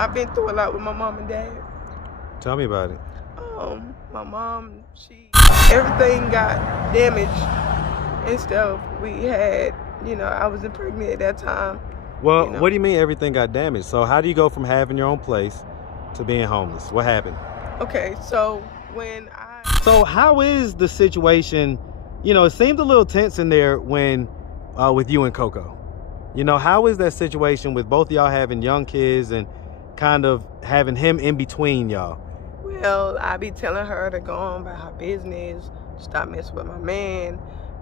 I've been through a lot with my mom and dad. Tell me about it. My mom, everything got damaged and stuff. We had, I was pregnant at that time. Well, what do you mean everything got damaged? So how do you go from having your own place to being homeless? What happened? Okay, so So how is the situation? It seemed a little tense in there when, with you and Coco. How is that situation with both of y'all having young kids and kind of having him in between y'all? Well, I be telling her to go on about her business, stop messing with my man,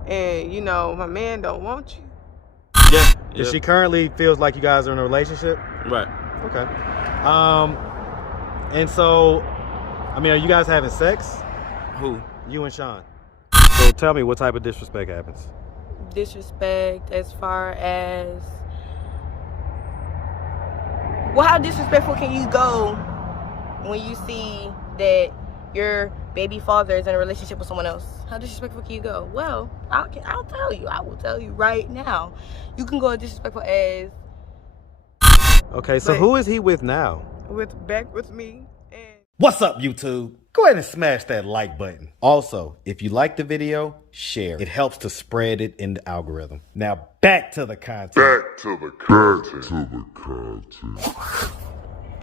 and my man don't want you. Yeah. She currently feels like you guys are in a relationship? Right. Okay. And so, are you guys having sex? Who? You and Sean. So tell me, what type of disrespect happens? Disrespect as far as... Well, how disrespectful can you go when you see that your baby father is in a relationship with someone else? How disrespectful can you go? Well, I'll tell you. I will tell you right now. You can go as disrespectful as... Okay, so who is he with now? Back with me. And what's up, YouTube? Go ahead and smash that like button. Also, if you like the video, share. It helps to spread it in the algorithm. Now, back to the content.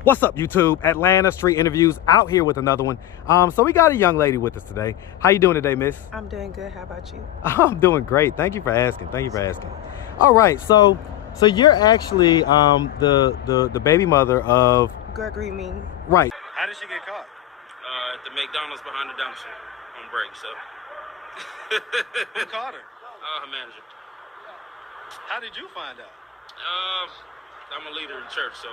What's up, YouTube? Atlanta Street Interviews out here with another one. So we got a young lady with us today. How you doing today, miss? I'm doing good. How about you? I'm doing great. Thank you for asking. All right, so you're actually the baby mother of Gregory Mean. Right. How did she get caught? At the McDonald's behind the dumpster on break, so. Who caught her? Her manager. How did you find out? I'm a leader in church, so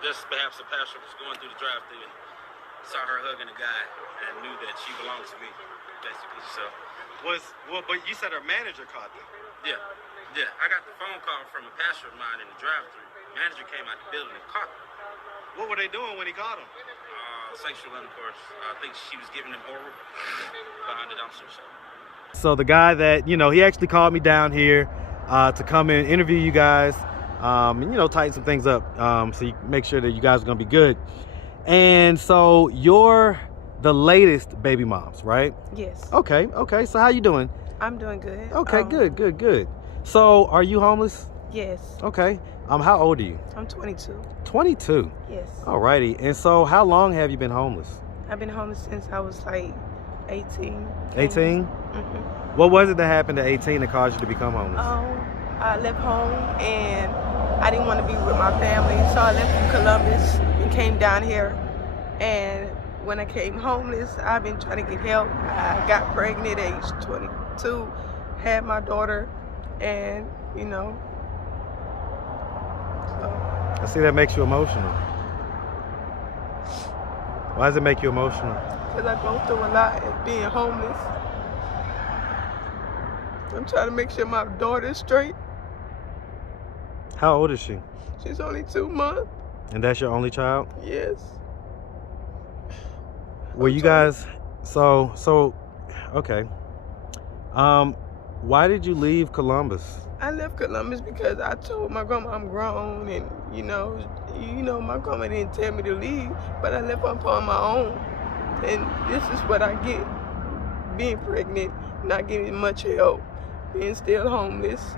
just perhaps the pastor was going through the drive-thru and saw her hugging a guy and knew that she belonged to me, basically. So. But you said her manager caught them. Yeah. I got the phone call from a pastor of mine in the drive-thru. Manager came out the building and caught them. What were they doing when he caught them? Sexual intercourse. I think she was giving him oral behind the dumpster. So the guy that, he actually called me down here to come and interview you guys, and, tighten some things up so you make sure that you guys are going to be good. And so you're the latest baby moms, right? Yes. Okay. So how you doing? I'm doing good. Okay, good. So are you homeless? Yes. Okay. How old are you? I'm 22. 22? Yes. Alrighty. And so how long have you been homeless? I've been homeless since I was like 18. 18? Mm-hmm. What was it that happened at 18 that caused you to become homeless? I left home and I didn't want to be with my family, so I left from Columbus and came down here. And when I came homeless, I've been trying to get help. I got pregnant at age 22, had my daughter, and I see that makes you emotional. Why does it make you emotional? Because I go through a lot of being homeless. I'm trying to make sure my daughter's straight. How old is she? She's only 2 months. And that's your only child? Yes. Were you guys, okay. Why did you leave Columbus? I left Columbus because I told my grandma I'm grown, and my grandma didn't tell me to leave, but I left up on my own. And this is what I get: being pregnant, not getting much help, being still homeless.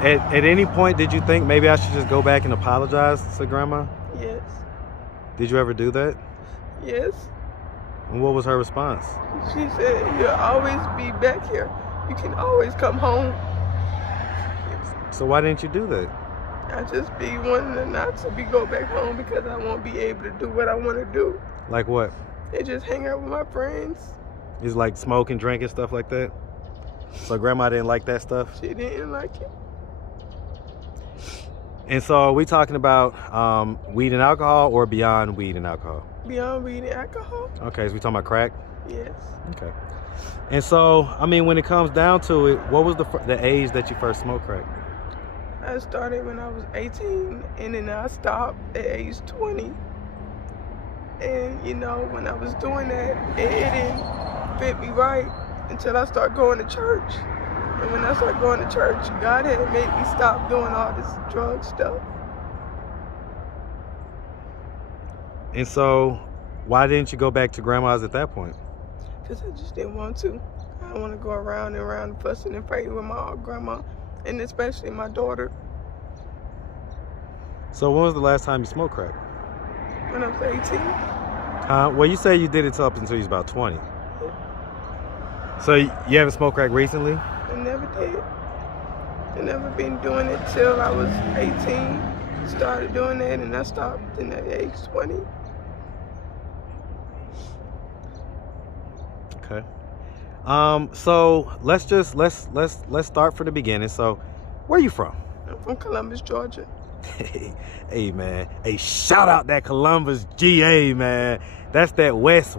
At any point did you think maybe I should just go back and apologize to Grandma? Yes. Did you ever do that? Yes. And what was her response? She said, "You'll always be back here. You can always come home." So why didn't you do that? I just be wanting not to go back home because I won't be able to do what I want to do. Like what? They just hang out with my friends. It's like smoking, drinking, stuff like that? So Grandma didn't like that stuff? She didn't like it. And so are we talking about weed and alcohol or beyond weed and alcohol? Beyond weed and alcohol. Okay, so we talking about crack? Yes. Okay. And so, when it comes down to it, what was the age that you first smoked crack? I started when I was 18, and then I stopped at age 20. And, when I was doing that, it didn't fit me right until I started going to church. And when I started going to church, God had made me stop doing all this drug stuff. And so, why didn't you go back to grandma's at that point? Because I just didn't want to. I don't want to go around and around fussing and fighting with my grandma, and especially my daughter. So when was the last time you smoked crack? When I was 18. Well, you say you did it up until you was about 20. Yeah. So you haven't smoked crack recently? I never did. I never been doing it till I was 18. Started doing that, and I stopped in the age 20. Okay. So let's start from the beginning. So, where are you from? I'm from Columbus, Georgia. Hey man, hey, shout out that Columbus, GA, man. That's that west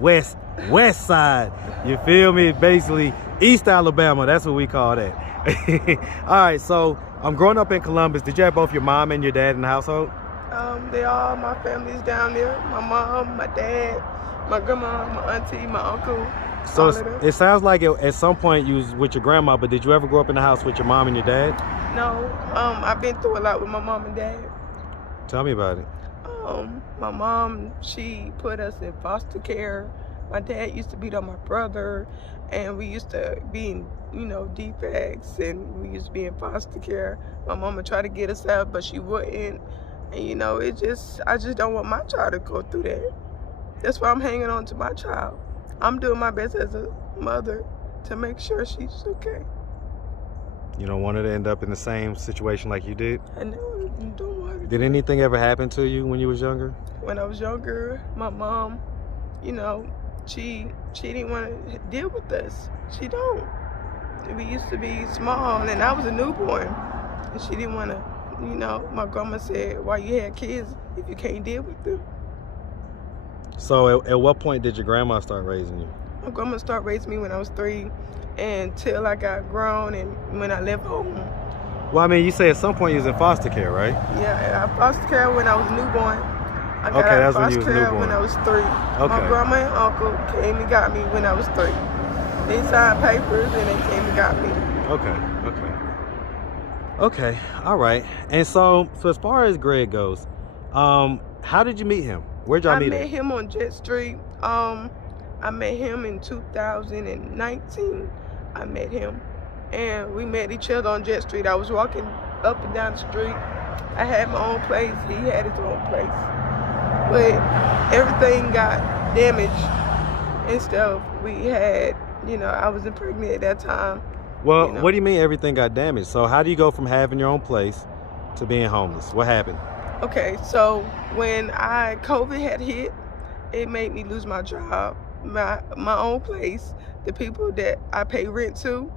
side. You feel me? Basically East Alabama. That's what we call that. All right, so I'm growing up in Columbus. Did you have both your mom and your dad in the household? They all, my family's down there. My mom, my dad, my grandma, my auntie, my uncle. So it sounds like at some point you was with your grandma, but did you ever grow up in the house with your mom and your dad? No, I've been through a lot with my mom and dad. Tell me about it. My mom, she put us in foster care. My dad used to beat on my brother, and we used to be in, defects, and we used to be in foster care. My mama tried to get us out, but she wouldn't. And I just don't want my child to go through that. That's why I'm hanging on to my child. I'm doing my best as a mother to make sure she's okay. You don't want her to end up in the same situation like you did? I know, I don't want her to. Did anything ever happen to you when you was younger? When I was younger, my mom, she didn't want to deal with us. She don't. We used to be small, and I was a newborn, and she didn't want to. My grandma said, "Why you had kids if you can't deal with them?" So at what point did your grandma start raising you? My grandma started raising me when I was 3, until I got grown and when I left home. Well, I mean, you say at some point you was in foster care, right? Yeah, I foster care when I was newborn. I got Okay, out that's of when you foster was care newborn. when I was 3. Okay. My grandma and uncle came and got me when I was 3. They signed papers and they came and got me. Okay, all right. And so as far as Greg goes, how did you meet him? Where'd y'all meet I met at? him on Jet Street. I met him in 2019. I met him, and we met each other on Jet Street. I was walking up and down the street. I had my own place. He had his own place, but everything got damaged and stuff. We had, I was pregnant at that time. Well, what do you mean everything got damaged? So how do you go from having your own place to being homeless? What happened? Okay, so when COVID had hit, it made me lose my job, my own place. The people that I pay rent to,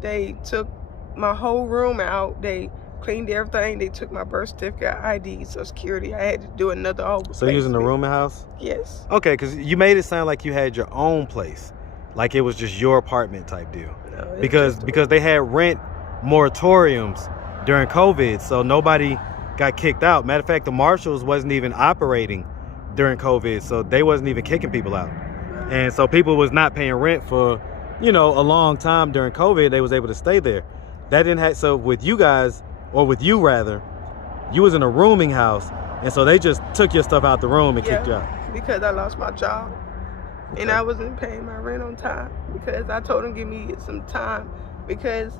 they took my whole room out. They cleaned everything. They took my birth certificate, ID, Social Security. I had to do another whole. So you was in the rooming house? Yes. Okay, because you made it sound like you had your own place, like it was just your apartment type deal. No, because they had rent moratoriums during COVID, so nobody got kicked out. Matter of fact, the marshals wasn't even operating during COVID, so they wasn't even kicking people out. And so people was not paying rent for, a long time during COVID. They was able to stay there. That didn't have, so with you guys, or with you rather, you was in a rooming house, and so they just took your stuff out the room and kicked you out. Because I lost my job. Okay. And I wasn't paying my rent on time because I told them give me some time because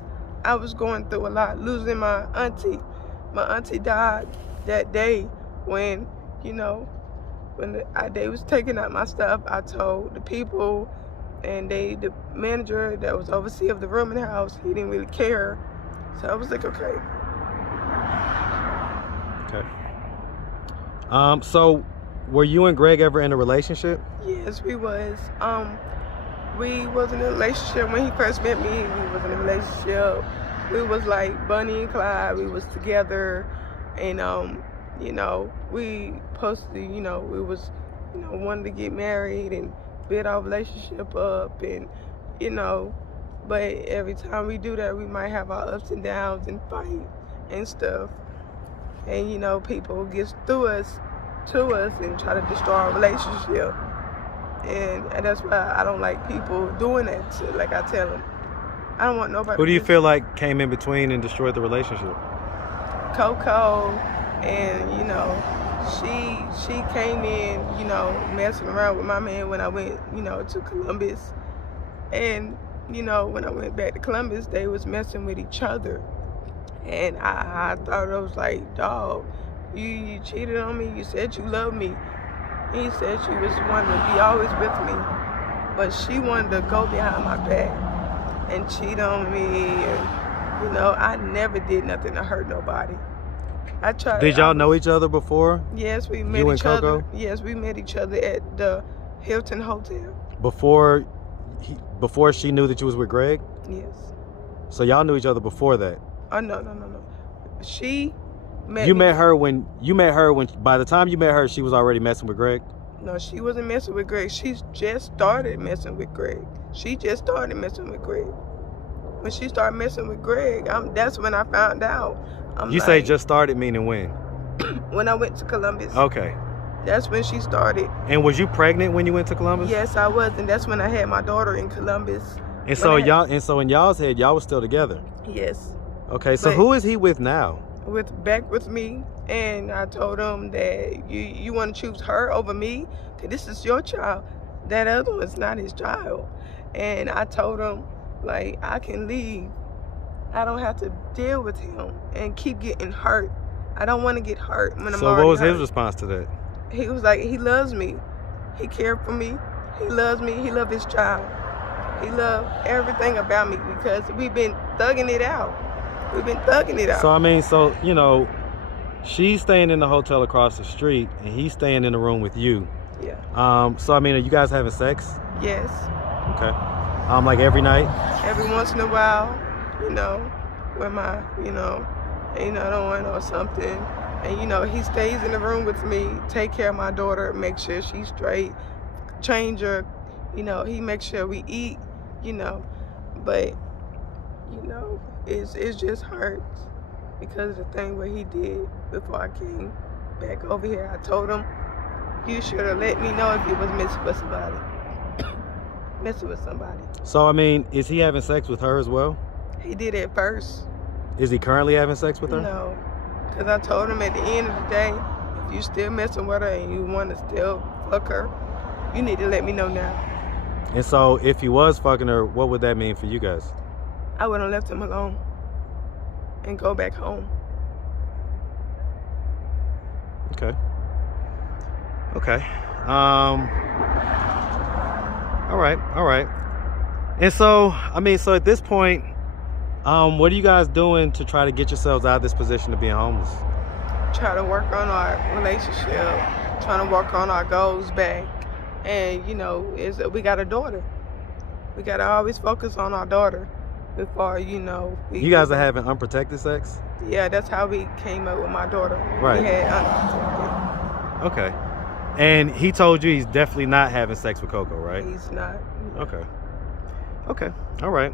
I was going through a lot, losing my auntie. My auntie died that day when, they was taking out my stuff. I told the people, and the manager that was overseer of the room in the house, he didn't really care. So I was like, okay. So were you and Greg ever in a relationship? Yes, we was. We was in a relationship when he first met me. We was in a relationship. We was like Bunny and Clyde. We was together, and we posted. We was, wanted to get married and build our relationship up, and but every time we do that, we might have our ups and downs and fight and stuff, and people get to us and try to destroy our relationship. And that's why I don't like people doing that. So, like I tell them, I don't want nobody. Who do you feel like came in between and destroyed the relationship? Coco, and She came in, you know, messing around with my man when I went, you know, to Columbus. And, you know, when I went back to Columbus, they was messing with each other. And I thought, I was like, dog, you cheated on me. You said you loved me. And he said she was wanting to be always with me. But she wanted to go behind my back and cheat on me. And, you know, I never did nothing to hurt nobody. I tried. Did y'all know each other before? Yes, we met each other. Yes, we met each other at the Hilton Hotel. Before she knew that you was with Greg? Yes. So y'all knew each other before that? Oh, no. She met You me. met her when by the time you met her, she was already messing with Greg? No, she wasn't messing with Greg. She just started messing with Greg. When she started messing with Greg, that's when I found out. You say just started, meaning when? When I went to Columbus. Okay. That's when she started. And was you pregnant when you went to Columbus? Yes, I was, and that's when I had my daughter in Columbus. And so in y'all's head, y'all was still together? Yes. Okay, so who is he with now? Back with me, and I told him that you want to choose her over me, because this is your child. That other one's not his child. And I told him, like, I can leave. I don't have to deal with him and keep getting hurt. I don't want to get hurt when I'm already hurt. So what was his response to that? He was like, he loves me. He cared for me. He loves me. He loved his child. He loved everything about me because we've been thugging it out. So, you know, she's staying in the hotel across the street and he's staying in the room with you. Yeah. So, are you guys having sex? Yes. Okay. Like every night? Every once in a while, you know, when my, you know, ain't nothing on or something. And, you know, he stays in the room with me, take care of my daughter, make sure she's straight, change her, you know, he makes sure we eat, you know. But, you know, it just hurts because of the thing what he did before I came back over here. I told him, you should have let me know if he was messing with somebody. So, is he having sex with her as well? He did at first. Is he currently having sex with her? No, because I told him at the end of the day, if you still messing with her and you want to still fuck her, you need to let me know now. And so, if he was fucking her, what would that mean for you guys? I would have left him alone and go back home. Okay. All right. And so, so at this point, what are you guys doing to try to get yourselves out of this position of being homeless? Try to work on our relationship, trying to work on our goals back. And, you know, we got a daughter. We got to always focus on our daughter before, you know. You guys are having unprotected sex? Yeah, that's how we came up with my daughter. Right. We had unprotected. Okay. And he told you he's definitely not having sex with Coco, right? He's not. Okay. All right.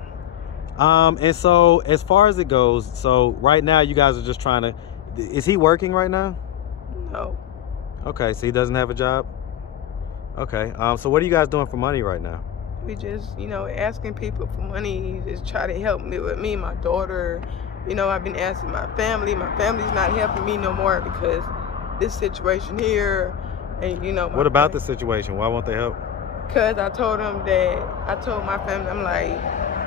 And so as far as it goes, so right now you guys are just trying to, is he working right now? No. Okay, so he doesn't have a job? Okay. So what are you guys doing for money right now? We just, you know, asking people for money, just try to help me with me and my daughter. You know, I've been asking my family. My family's not helping me no more because this situation here, and you know. What about the situation? Why won't they help? Because I told them that, I told my family, I'm like,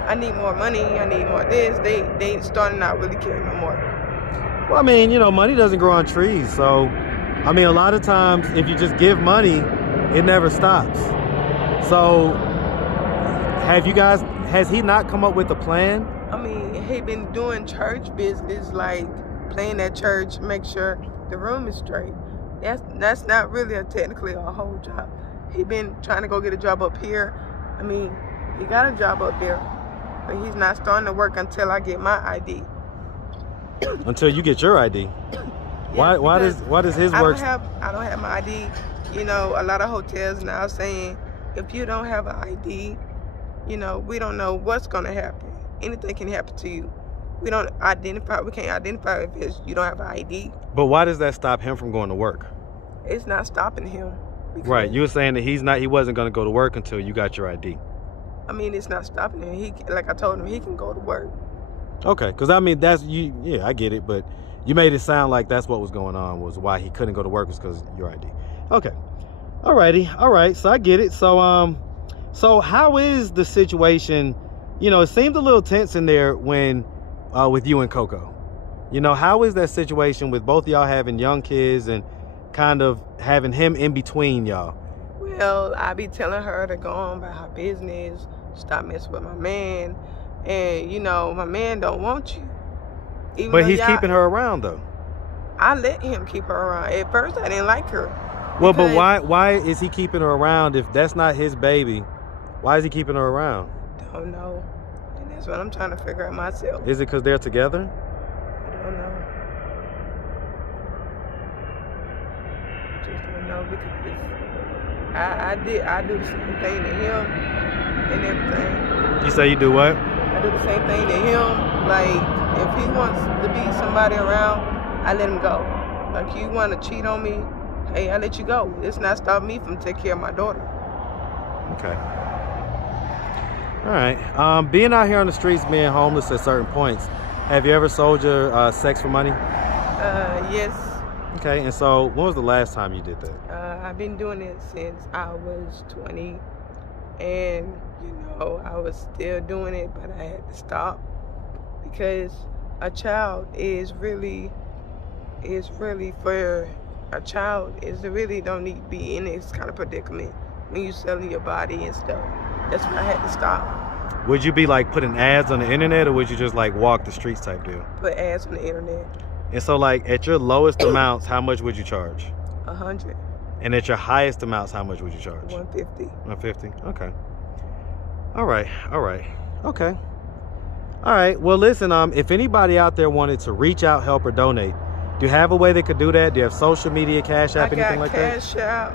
I need more money, I need more this. They starting not really caring no more. Well, you know, money doesn't grow on trees. So, a lot of times if you just give money, it never stops. So, has he not come up with a plan? He been doing church business, like playing at church, make sure the room is straight. That's not really technically a whole job. He been trying to go get a job up here. He got a job up there, but he's not starting to work until I get my ID. Until you get your ID? Yes, why does his work? I don't have my ID. You know, a lot of hotels now saying if you don't have an ID, you know, we don't know what's gonna happen. Anything can happen to you. We can't identify if you don't have an ID. But why does that stop him from going to work? It's not stopping him. Right, you were saying that he wasn't going to go to work until you got your ID. It's not stopping him. Like I told him, he can go to work. Okay, because that's you. Yeah, I get it, but You made it sound like that's what was going on, was why he couldn't go to work was because your ID. Okay. Alrighty. All right. So I get it. So how is the situation? You know, it seemed a little tense in there when with you and Coco. You know, how is that situation with both of y'all having young kids and kind of having him in between y'all? Well, I be telling her to go on about her business, stop messing with my man, and you know, my man don't want you. Even But though he's keeping her around though. I let him keep her around. At first, I didn't like her. Well, but why is he keeping her around if that's not his baby? Why is he keeping her around? Don't know. And that's what I'm trying to figure out myself. Is it because they're together? I don't know. I just don't know because I do the same thing to him and everything. You say you do what? I do the same thing to him. Like, if he wants to be somebody around, I let him go. Like, you want to cheat on me, hey, I let you go. It's not stop me from taking care of my daughter. Okay. All right. Being out here on the streets, being homeless at certain points, have you ever sold your sex for money? Yes. Okay. And so, when was the last time you did that? I've been doing it since I was 20, and you know, I was still doing it, but I had to stop because a child is really for a child is really don't need to be in this kind of predicament when you selling your body and stuff. That's why I had to stop. Would you be like putting ads on the internet, or would you just like walk the streets type deal? Put ads on the internet. And so, like, at your lowest amounts, how much would you charge? 100. And at your highest amounts, how much would you charge? 150. 150. Okay. All right. Okay. All right. Well, listen. If anybody out there wanted to reach out, help, or donate, do you have a way they could do that? Do you have social media, Cash App, anything like that? I got Cash App.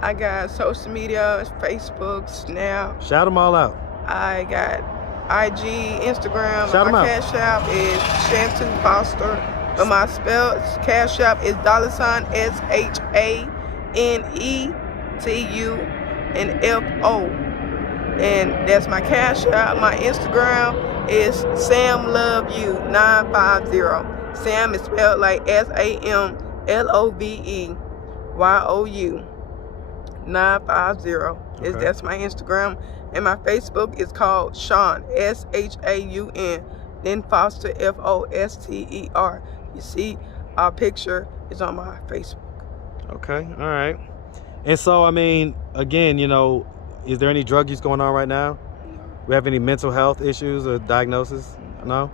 I got social media, Facebook, Snap. Shout them all out. I got IG, Instagram. Shout them out. My Cash App is shanetufo. But my Cash App is $SHANETUFO. And that's my Cash App. My Instagram is SamLoveYou950. Sam is spelled like SAMLOVEYOU 950. Okay. That's my Instagram. And my Facebook is called Shaun, SHAUN, then Foster, FOSTER. You see, our picture is on my Facebook. Okay. All right. And so, I mean, again, you know, is there any drug use going on right now? We have any mental health issues or diagnosis? No?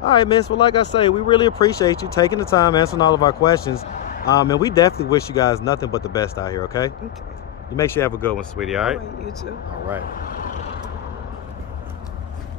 All right, miss. Well, like I say, we really appreciate you taking the time answering all of our questions. And we definitely wish you guys nothing but the best out here, okay? Okay. You make sure you have a good one, sweetie, all right? You too. All right.